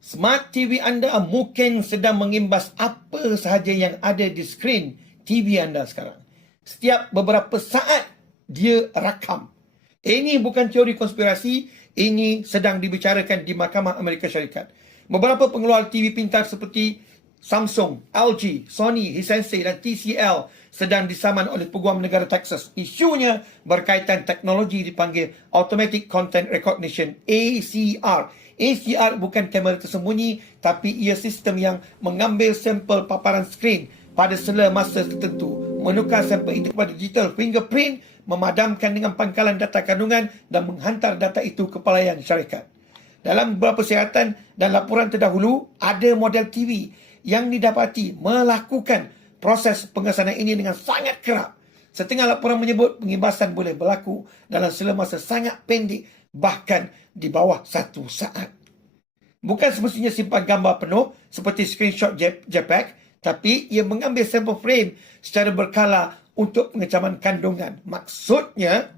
Smart TV anda mungkin sedang mengimbas apa sahaja yang ada di skrin TV anda sekarang. Setiap beberapa saat, dia rakam. Ini bukan teori konspirasi, ini sedang dibicarakan di Mahkamah Amerika Syarikat. Beberapa pengeluar TV pintar seperti Samsung, LG, Sony, Hisense dan TCL sedang disaman oleh Peguam Negara Texas. Isunya berkaitan teknologi dipanggil Automatic Content Recognition, ACR. ACR bukan kamera tersembunyi, tapi ia sistem yang mengambil sampel paparan skrin pada sela masa tertentu, menukar sampel itu kepada digital fingerprint, memadamkan dengan pangkalan data kandungan dan menghantar data itu ke pelayan syarikat. Dalam beberapa siaratan dan laporan terdahulu, ada model TV yang didapati melakukan proses pengesanan ini dengan sangat kerap. Setengah laporan menyebut pengimbasan boleh berlaku dalam sela masa sangat pendek, bahkan di bawah 1 saat. Bukan semestinya simpan gambar penuh seperti screenshot JPEG, tapi ia mengambil sampel frame secara berkala untuk pengecaman kandungan. Maksudnya,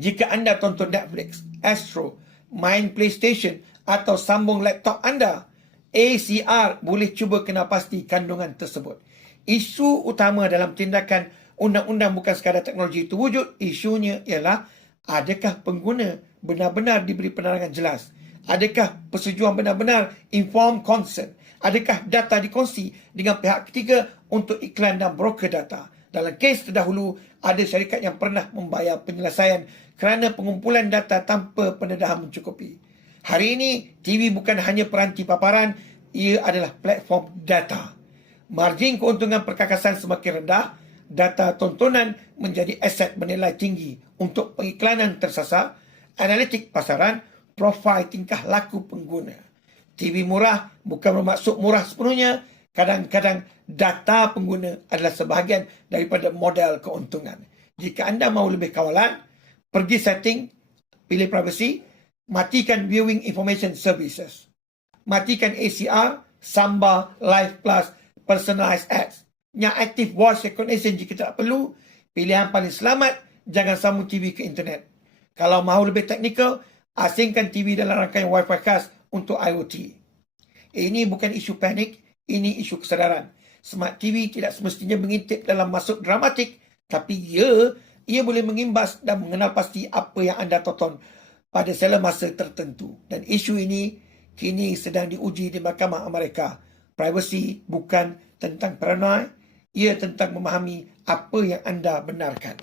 jika anda tonton Netflix, Astro, main PlayStation atau sambung laptop anda, ACR boleh cuba kenal pasti kandungan tersebut. Isu utama dalam tindakan undang-undang bukan sekadar teknologi itu wujud. Isunya ialah, adakah pengguna benar-benar diberi penerangan jelas? Adakah persetujuan benar-benar informed consent? Adakah data dikongsi dengan pihak ketiga untuk iklan dan broker data? Dalam kes terdahulu, ada syarikat yang pernah membayar penyelesaian kerana pengumpulan data tanpa pendedahan mencukupi. Hari ini, TV bukan hanya peranti paparan, ia adalah platform data. Margin keuntungan perkakasan semakin rendah, data tontonan menjadi aset bernilai tinggi untuk pengiklanan tersasar, analitik pasaran, profil tingkah laku pengguna. TV murah bukan bermaksud murah sepenuhnya. Kadang-kadang data pengguna adalah sebahagian daripada modal keuntungan. Jika anda mahu lebih kawalan, pergi setting, pilih privacy, matikan viewing information services. Matikan ACR, samba, live plus, personalized ads. Yang aktif voice recognition jika tak perlu. Pilihan paling selamat, jangan sambung TV ke internet. Kalau mahu lebih teknikal, asingkan TV dalam rangkaian Wi-Fi khas untuk IoT. Ini bukan isu panik, ini isu kesedaran. Smart TV tidak semestinya mengintip dalam maksud dramatik, tapi ia boleh mengimbas dan mengenal pasti apa yang anda tonton pada sela masa tertentu. Dan isu ini kini sedang diuji di Mahkamah Amerika. Privacy bukan tentang paranoid, ia tentang memahami apa yang anda benarkan.